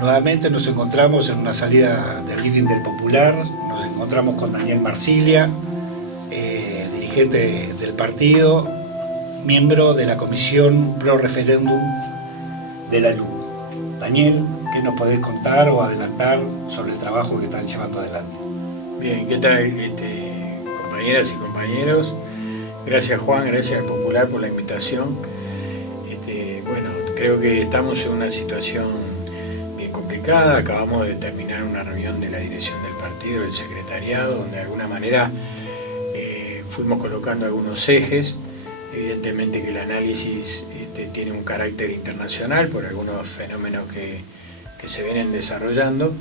Nuevamente nos encontramos en una salida del Living del Popular, nos encontramos con Daniel Marsiglia, dirigente del partido, miembro de la Comisión Pro Referéndum de la LUC. Daniel, ¿qué nos podés contar o adelantar sobre el trabajo que están llevando adelante? Bien, ¿qué tal, compañeras y compañeros? Gracias, Juan, gracias al Popular por la invitación. Bueno, creo que estamos en una situación bien complicada. Acabamos de terminar una reunión de la dirección del partido, del secretariado, donde de alguna manera fuimos colocando algunos ejes. Evidentemente que el análisis tiene un carácter internacional por algunos fenómenos que se vienen desarrollando,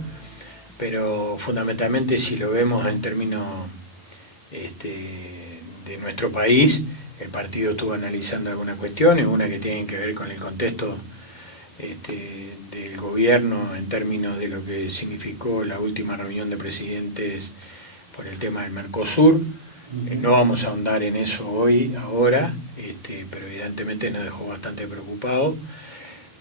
pero fundamentalmente si lo vemos en términos de nuestro país, el partido estuvo analizando algunas cuestiones, una que tienen que ver con el contexto del gobierno en términos de lo que significó la última reunión de presidentes por el tema del Mercosur. No vamos a ahondar en eso ahora, pero evidentemente nos dejó bastante preocupados.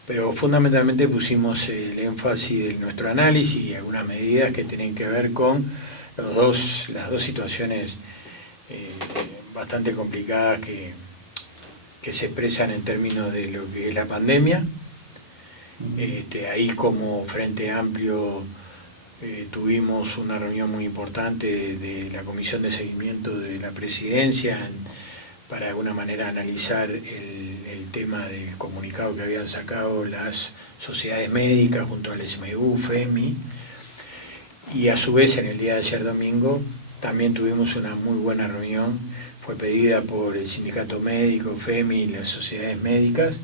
Pero fundamentalmente pusimos el énfasis de nuestro análisis y algunas medidas que tienen que ver con las dos situaciones bastante complicadas que se expresan en términos de lo que es la pandemia. Ahí como Frente Amplio tuvimos una reunión muy importante de la Comisión de Seguimiento de la Presidencia para de alguna manera analizar el tema del comunicado que habían sacado las sociedades médicas junto al SMU, FEMI, y a su vez en el día de ayer domingo también tuvimos una muy buena reunión, fue pedida por el Sindicato Médico, FEMI y las sociedades médicas.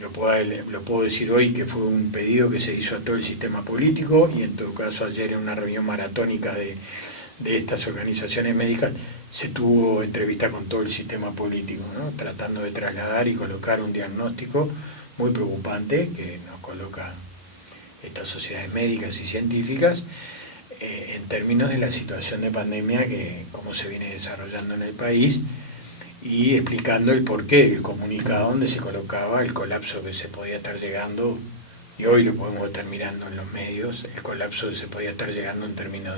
Lo puedo decir hoy que fue un pedido que se hizo a todo el sistema político y en todo caso ayer en una reunión maratónica de estas organizaciones médicas se tuvo entrevista con todo el sistema político, ¿no? Tratando de trasladar y colocar un diagnóstico muy preocupante que nos coloca estas sociedades médicas y científicas en términos de la situación de pandemia que cómo se viene desarrollando en el país y explicando el porqué del comunicado donde se colocaba el colapso que se podía estar llegando, y hoy lo podemos estar mirando en los medios, el colapso que se podía estar llegando en términos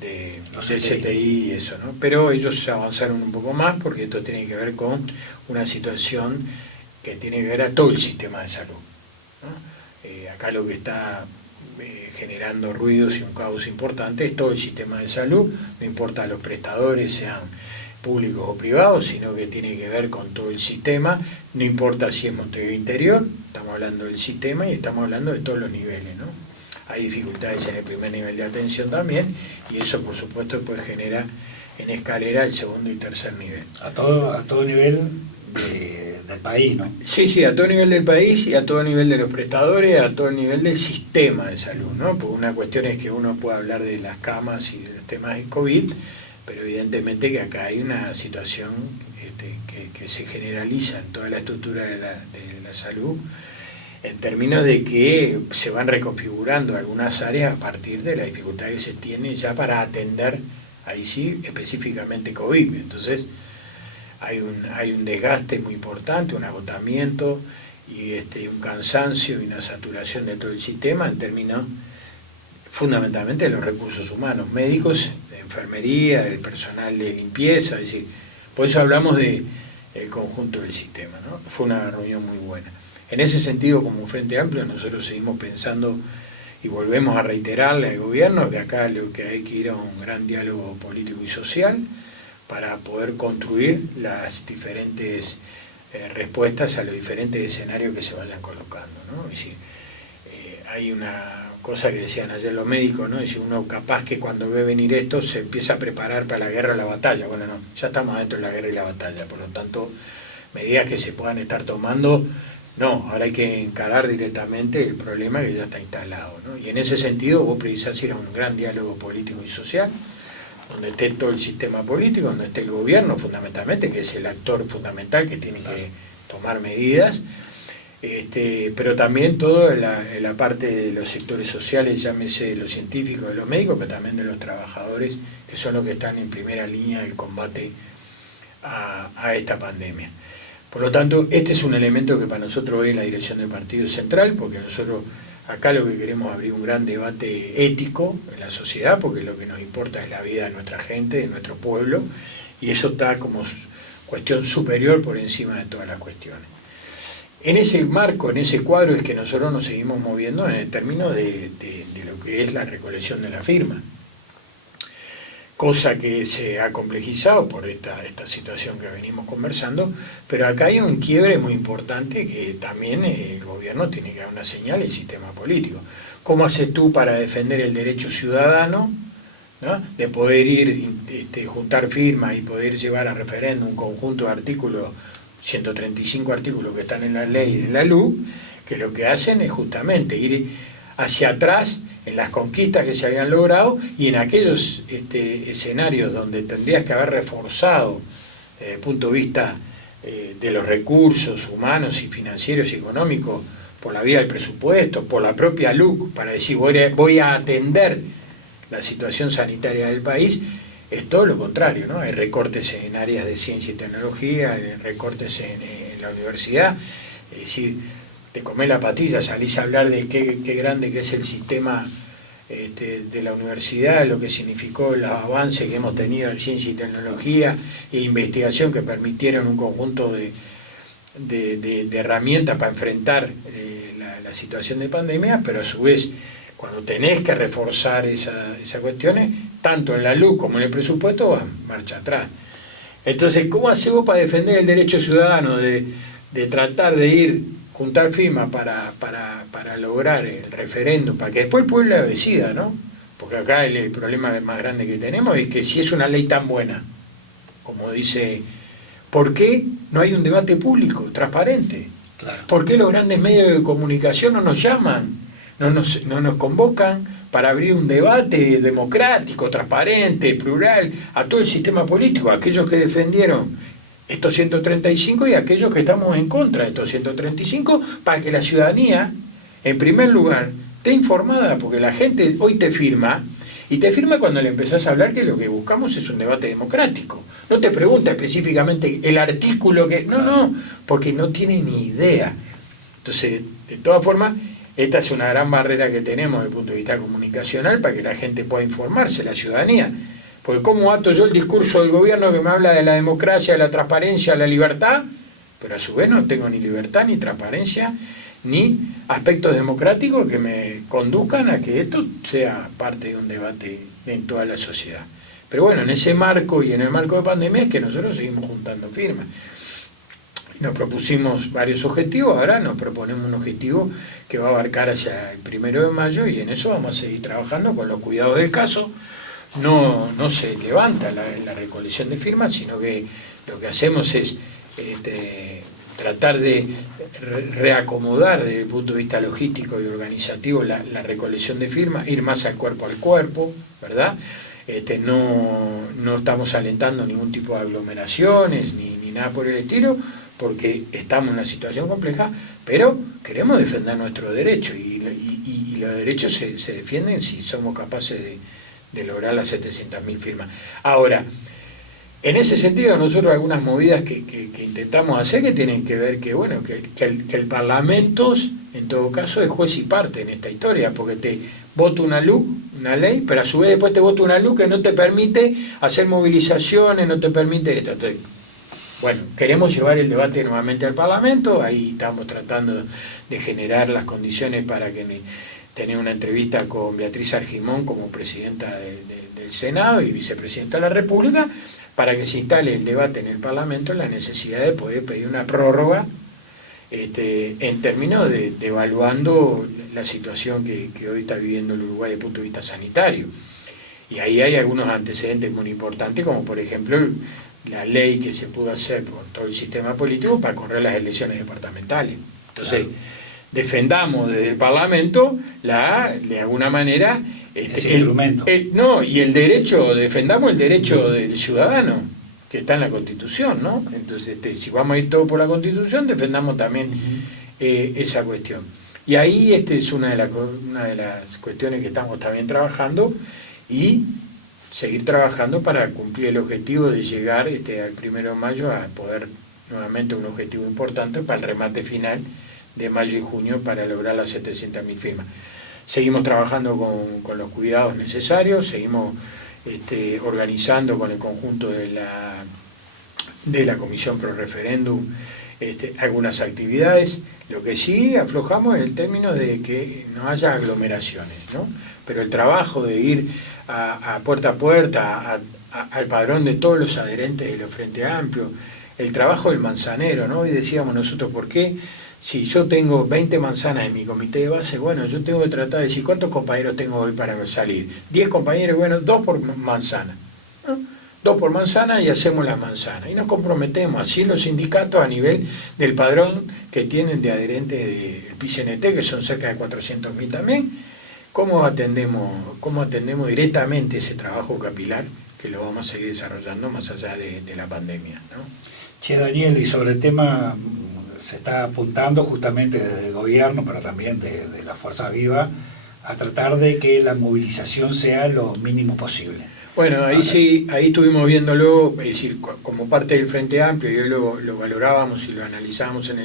de CTI y eso, ¿no? Pero ellos avanzaron un poco más porque esto tiene que ver con una situación que tiene que ver a todo el sistema de salud, ¿no? Acá lo que está generando ruidos y un caos importante es todo el sistema de salud, no importa los prestadores, sean públicos o privados, sino que tiene que ver con todo el sistema, no importa si es Montevideo Interior, estamos hablando del sistema y estamos hablando de todos los niveles, ¿no? Hay dificultades en el primer nivel de atención también, y eso por supuesto después genera en escalera el segundo y tercer nivel. A todo nivel del país, ¿no? Sí, a todo nivel del país y a todo nivel de los prestadores, a todo nivel del sistema de salud, ¿no? Porque una cuestión es que uno puede hablar de las camas y de los temas de COVID, pero evidentemente que acá hay una situación que se generaliza en toda la estructura de la salud, en términos de que se van reconfigurando algunas áreas a partir de la dificultad que se tiene ya para atender, ahí sí, específicamente COVID. Entonces, hay un desgaste muy importante, un agotamiento y un cansancio y una saturación de todo el sistema en términos fundamentalmente de los recursos humanos, médicos, de enfermería, del personal de limpieza, es decir, por eso hablamos del conjunto del sistema, ¿no? Fue una reunión muy buena. En ese sentido, como Frente Amplio, nosotros seguimos pensando y volvemos a reiterarle al gobierno que acá lo que hay que ir a un gran diálogo político y social para poder construir las diferentes respuestas a los diferentes escenarios que se vayan colocando, ¿no? Es decir, hay una cosa que decían ayer los médicos, ¿no? Dice uno capaz que cuando ve venir esto se empieza a preparar para la guerra o la batalla. Bueno, no, ya estamos dentro de la guerra y la batalla, por lo tanto, medidas que se puedan estar tomando, no, ahora hay que encarar directamente el problema que ya está instalado, ¿no? Y en ese sentido vos precisás ir a un gran diálogo político y social, donde esté todo el sistema político, donde esté el gobierno fundamentalmente, que es el actor fundamental que tiene que tomar medidas, pero también toda la parte de los sectores sociales, llámese de los científicos, de los médicos, pero también de los trabajadores, que son los que están en primera línea del combate a esta pandemia. Por lo tanto, este es un elemento que para nosotros hoy en la dirección del partido es central, porque nosotros acá lo que queremos es abrir un gran debate ético en la sociedad, porque lo que nos importa es la vida de nuestra gente, de nuestro pueblo, y eso está como cuestión superior por encima de todas las cuestiones. En ese marco, en ese cuadro es que nosotros nos seguimos moviendo en términos de lo que es la recolección de la firma. Cosa que se ha complejizado por esta situación que venimos conversando, pero acá hay un quiebre muy importante que también el gobierno tiene que dar una señal al sistema político. ¿Cómo haces tú para defender el derecho ciudadano, ¿no?, de poder ir, juntar firmas y poder llevar a referéndum un conjunto de artículos, 135 artículos que están en la ley de la LUC, que lo que hacen es justamente ir hacia atrás en las conquistas que se habían logrado y en aquellos escenarios donde tendrías que haber reforzado desde el punto de vista de los recursos humanos y financieros y económicos por la vía del presupuesto, por la propia LUC, para decir voy a atender la situación sanitaria del país, es todo lo contrario, ¿no? Hay recortes en áreas de ciencia y tecnología, hay recortes en la universidad, es decir, te comés la patilla, salís a hablar de qué grande que es el sistema de la universidad, lo que significó el avance que hemos tenido en ciencia y tecnología e investigación que permitieron un conjunto de herramientas para enfrentar la situación de pandemia, pero a su vez, cuando tenés que reforzar esas cuestiones, tanto en la luz como en el presupuesto, vas marcha atrás. Entonces, ¿cómo hacés vos para defender el derecho ciudadano de tratar de juntar firmas para lograr el referéndum, para que después el pueblo decida, ¿no? Porque acá el problema más grande que tenemos es que si es una ley tan buena, como dice, ¿por qué no hay un debate público, transparente? Claro. ¿Por qué los grandes medios de comunicación no nos llaman, no nos convocan para abrir un debate democrático, transparente, plural, a todo el sistema político, a aquellos que defendieron estos 135 y aquellos que estamos en contra de estos 135, para que la ciudadanía, en primer lugar, esté informada, porque la gente hoy te firma, y te firma cuando le empezás a hablar que lo que buscamos es un debate democrático. No te pregunta específicamente el artículo que... No, porque no tiene ni idea. Entonces, de todas formas, esta es una gran barrera que tenemos desde el punto de vista comunicacional para que la gente pueda informarse, la ciudadanía. Porque ¿cómo ato yo el discurso del gobierno que me habla de la democracia, de la transparencia, de la libertad? Pero a su vez no tengo ni libertad, ni transparencia, ni aspectos democráticos que me conduzcan a que esto sea parte de un debate en toda la sociedad. Pero bueno, en ese marco y en el marco de pandemia es que nosotros seguimos juntando firmas. Nos propusimos varios objetivos, ahora nos proponemos un objetivo que va a abarcar hacia el 1 de mayo y en eso vamos a seguir trabajando con los cuidados del caso. No se levanta la recolección de firmas, sino que lo que hacemos es tratar de reacomodar desde el punto de vista logístico y organizativo la recolección de firmas, ir más al cuerpo, ¿verdad? No estamos alentando ningún tipo de aglomeraciones ni nada por el estilo, porque estamos en una situación compleja, pero queremos defender nuestro derecho y los derechos se defienden si somos capaces de lograr las 700.000 firmas. Ahora, en ese sentido nosotros algunas movidas que intentamos hacer que tienen que ver que el Parlamento en todo caso es juez y parte en esta historia, porque te vota una ley, pero a su vez después te vota una ley que no te permite hacer movilizaciones, no te permite esto. Entonces, bueno, queremos llevar el debate nuevamente al Parlamento, ahí estamos tratando de generar las condiciones para tener una entrevista con Beatriz Argimón como presidenta del Senado y vicepresidenta de la República, para que se instale el debate en el Parlamento en la necesidad de poder pedir una prórroga en términos de evaluando la situación que hoy está viviendo el Uruguay desde el punto de vista sanitario. Y ahí hay algunos antecedentes muy importantes, como por ejemplo la ley que se pudo hacer por todo el sistema político para correr las elecciones departamentales. Entonces, claro, defendamos desde el Parlamento de alguna manera ese instrumento. Y el derecho, defendamos el derecho del ciudadano que está en la Constitución, ¿no? Entonces, si vamos a ir todo por la Constitución, defendamos también esa cuestión. Y ahí es una de las cuestiones que estamos también trabajando y seguir trabajando para cumplir el objetivo de llegar al 1 de mayo a poder nuevamente un objetivo importante para el remate final de mayo y junio para lograr las 700.000 firmas. Seguimos trabajando con los cuidados necesarios, seguimos organizando con el conjunto de la Comisión Pro Referéndum algunas actividades. Lo que sí aflojamos es el término de que no haya aglomeraciones, ¿no? Pero el trabajo de ir a puerta, al padrón de todos los adherentes de los Frente Amplio, el trabajo del manzanero, ¿no? Y decíamos nosotros, ¿por qué? Si yo tengo 20 manzanas en mi comité de base, bueno, yo tengo que tratar de decir cuántos compañeros tengo hoy para salir. 10 compañeros, bueno, 2 por manzana, ¿no? 2 por manzana y hacemos las manzanas. Y nos comprometemos, así los sindicatos a nivel del padrón que tienen de adherentes del PCNT, que son cerca de 400.000 también, ¿cómo atendemos directamente ese trabajo capilar que lo vamos a seguir desarrollando más allá de la pandemia, ¿no? Che, Daniel, y sobre el tema se está apuntando justamente desde el gobierno, pero también de la Fuerza Viva, a tratar de que la movilización sea lo mínimo posible. Bueno, ahí sí, ahí estuvimos viéndolo, es decir, como parte del Frente Amplio, y hoy lo valorábamos y lo analizábamos en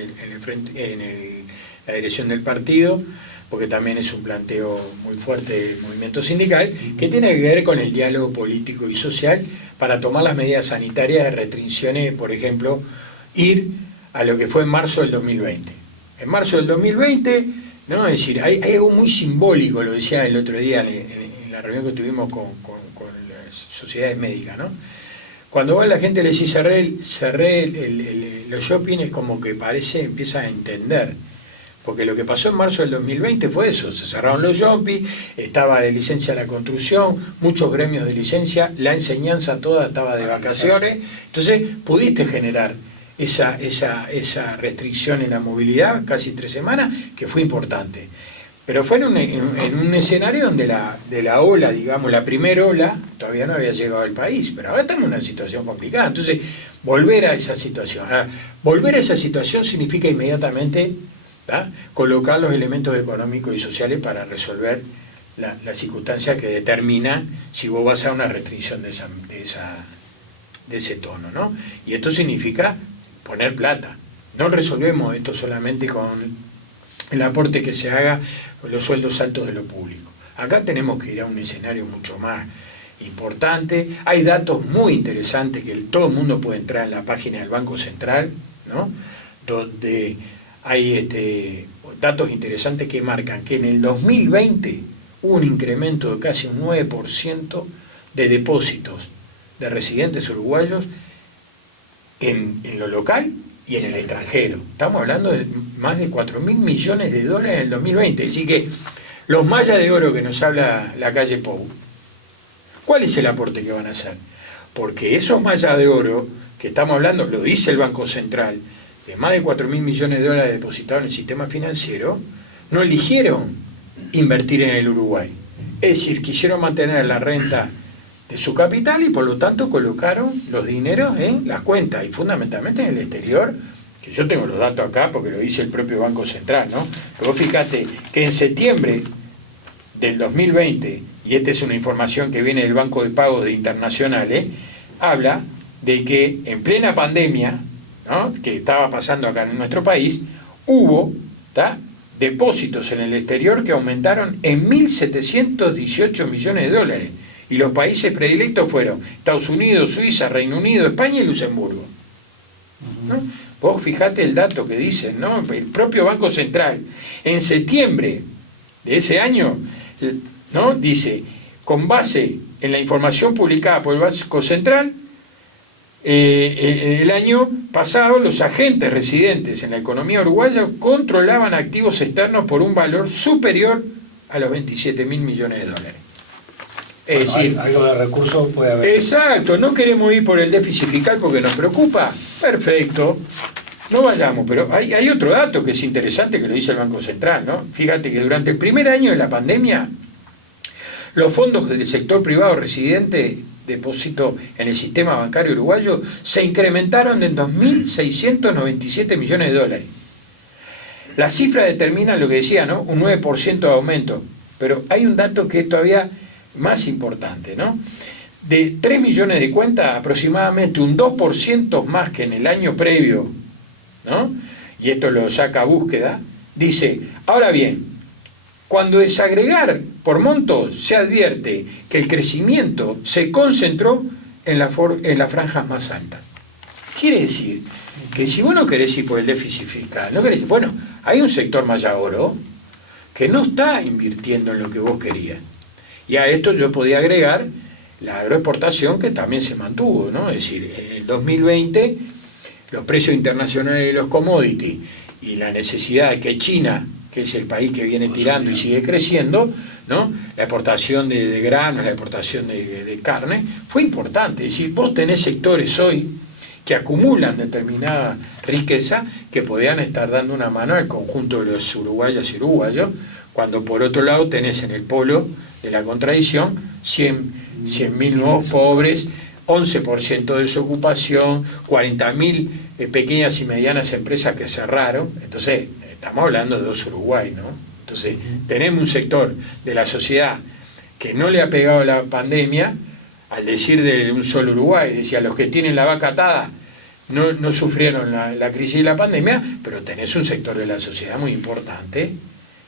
la dirección del partido, porque también es un planteo muy fuerte del movimiento sindical, que tiene que ver con el diálogo político y social para tomar las medidas sanitarias de restricciones, por ejemplo, ir a lo que fue en marzo del 2020. En marzo del 2020, ¿no? Es decir, hay algo muy simbólico, lo decía el otro día en la reunión que tuvimos con las sociedades médicas, ¿no? Cuando va la gente le dice cerré los shopping, es como que empieza a entender. Porque lo que pasó en marzo del 2020 fue eso, se cerraron los shopping, estaba de licencia la construcción, muchos gremios de licencia, la enseñanza toda estaba de vacaciones, entonces pudiste generar esa restricción en la movilidad, casi 3 semanas, que fue importante. Pero fue en un escenario donde de la ola, digamos, la primera ola, todavía no había llegado al país, pero ahora estamos en una situación complicada. Entonces, volver a esa situación significa inmediatamente, ¿tá?, colocar los elementos económicos y sociales para resolver la circunstancia que determina si vos vas a una restricción de ese tono, ¿no? Y esto significa poner plata. No resolvemos esto solamente con el aporte que se haga con los sueldos altos de lo público. Acá tenemos que ir a un escenario mucho más importante. Hay datos muy interesantes que todo el mundo puede entrar en la página del Banco Central, ¿no?, donde hay datos interesantes que marcan que en el 2020 hubo un incremento de casi un 9% de depósitos de residentes uruguayos en lo local y en el extranjero. Estamos hablando de más de 4.000 millones de dólares en el 2020. Así que los mallas de oro que nos habla la calle Pou, ¿cuál es el aporte que van a hacer? Porque esos mallas de oro que estamos hablando, lo dice el Banco Central, de más de 4.000 millones de dólares depositados en el sistema financiero, no eligieron invertir en el Uruguay. Es decir, quisieron mantener la renta de su capital y por lo tanto colocaron los dineros en las cuentas y fundamentalmente en el exterior, que yo tengo los datos acá porque lo dice el propio Banco Central, ¿no? Pero fíjate que en septiembre del 2020, y esta es una información que viene del Banco de Pagos de Internacionales, habla de que en plena pandemia, ¿no?, que estaba pasando acá en nuestro país, hubo, ¿tá?, depósitos en el exterior que aumentaron en 1.718 millones de dólares. Y los países predilectos fueron Estados Unidos, Suiza, Reino Unido, España y Luxemburgo, ¿no? Vos fijate el dato que dicen, ¿no?, el propio Banco Central. En septiembre de ese año, ¿no?, dice, con base en la información publicada por el Banco Central, el año pasado los agentes residentes en la economía uruguaya controlaban activos externos por un valor superior a los 27.000 millones de dólares. Es decir, algo de recursos puede haber. Exacto, no queremos ir por el déficit fiscal porque nos preocupa. Perfecto, no vayamos, pero hay otro dato que es interesante que lo dice el Banco Central, ¿no? Fíjate que durante el primer año de la pandemia, los fondos del sector privado residente depósito en el sistema bancario uruguayo se incrementaron en 2.697 millones de dólares. Las cifras determinan lo que decía, ¿no?, un 9% de aumento, pero hay un dato que es todavía más importante, ¿no? de 3 millones de cuentas, aproximadamente un 2% más que en el año previo, ¿no? Y esto lo saca a búsqueda, dice, ahora bien, cuando desagregar por montos se advierte que el crecimiento se concentró en las franjas más altas. Quiere decir que si vos no querés ir por el déficit fiscal, no querés, bueno, hay un sector oro que no está invirtiendo en lo que vos querías. Y a esto yo podía agregar la agroexportación, que también se mantuvo, ¿no? Es decir, en el 2020 los precios internacionales de los commodities y la necesidad de que China, que es el país que viene tirando y sigue creciendo, ¿no? La exportación de granos, la exportación de carne, fue importante. Es decir, vos tenés sectores hoy que acumulan determinada riqueza que podían estar dando una mano al conjunto de los uruguayas y uruguayos, cuando por otro lado tenés en el polo de la contradicción 100.000 nuevos pobres, 11% de desocupación, 40.000 pequeñas y medianas empresas que cerraron. Entonces, estamos hablando de 2 Uruguay, ¿no? Entonces, tenemos un sector de la sociedad que no le ha pegado la pandemia, al decir de un solo Uruguay, decía, los que tienen la vaca atada no sufrieron la crisis de la pandemia, pero tenés un sector de la sociedad muy importante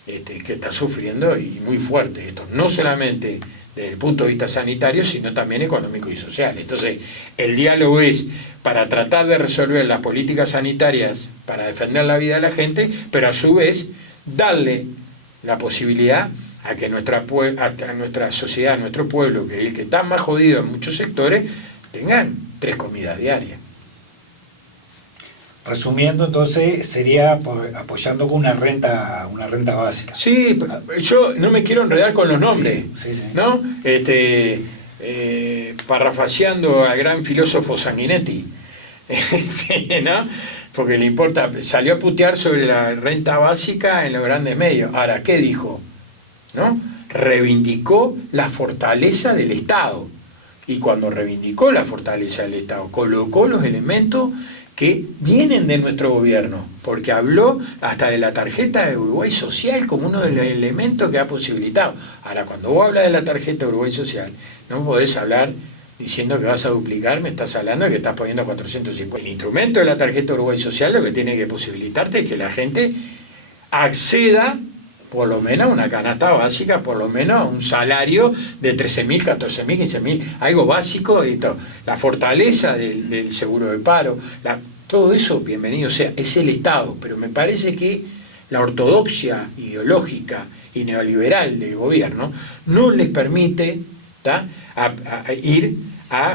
que está sufriendo y muy fuerte. Esto no solamente desde el punto de vista sanitario, sino también económico y social. Entonces, el diálogo es para tratar de resolver las políticas sanitarias para defender la vida de la gente, pero a su vez darle la posibilidad a que nuestra sociedad, nuestro pueblo, que es el que está más jodido en muchos sectores, tengan 3 comidas diarias. Resumiendo, entonces, sería apoyando con una renta básica. Sí, yo no me quiero enredar con los nombres, sí. ¿no? Parafraseando al gran filósofo Sanguinetti, ¿no? Porque le importa, salió a putear sobre la renta básica en los grandes medios. Ahora, ¿qué dijo? ¿No? Reivindicó la fortaleza del Estado. Y cuando reivindicó la fortaleza del Estado, colocó los elementos que vienen de nuestro gobierno, porque habló hasta de la tarjeta de Uruguay Social como uno de los elementos que ha posibilitado. Ahora, cuando vos hablas de la tarjeta de Uruguay Social, no podés hablar diciendo que vas a duplicar, me estás hablando de que estás poniendo 450. El instrumento de la tarjeta de Uruguay Social lo que tiene que posibilitarte es que la gente acceda por lo menos a una canasta básica, por lo menos a un salario de 13.000, 14.000, 15.000, algo básico y todo. La fortaleza del seguro de paro, todo eso, bienvenido sea, es el Estado, pero me parece que la ortodoxia ideológica y neoliberal del gobierno no les permite ir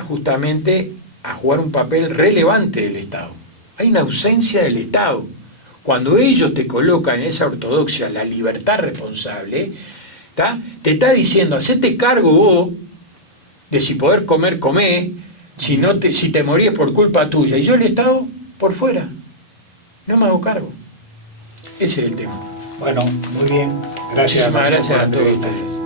justamente a jugar un papel relevante del Estado. Hay una ausencia del Estado. Cuando ellos te colocan en esa ortodoxia la libertad responsable, te está diciendo, hacete cargo vos de si poder comer, comé, si te morís por culpa tuya. Y yo el Estado, por fuera, no me hago cargo. Ese es el tema. Bueno, muy bien. Gracias. Muchísimas gracias a todos ustedes.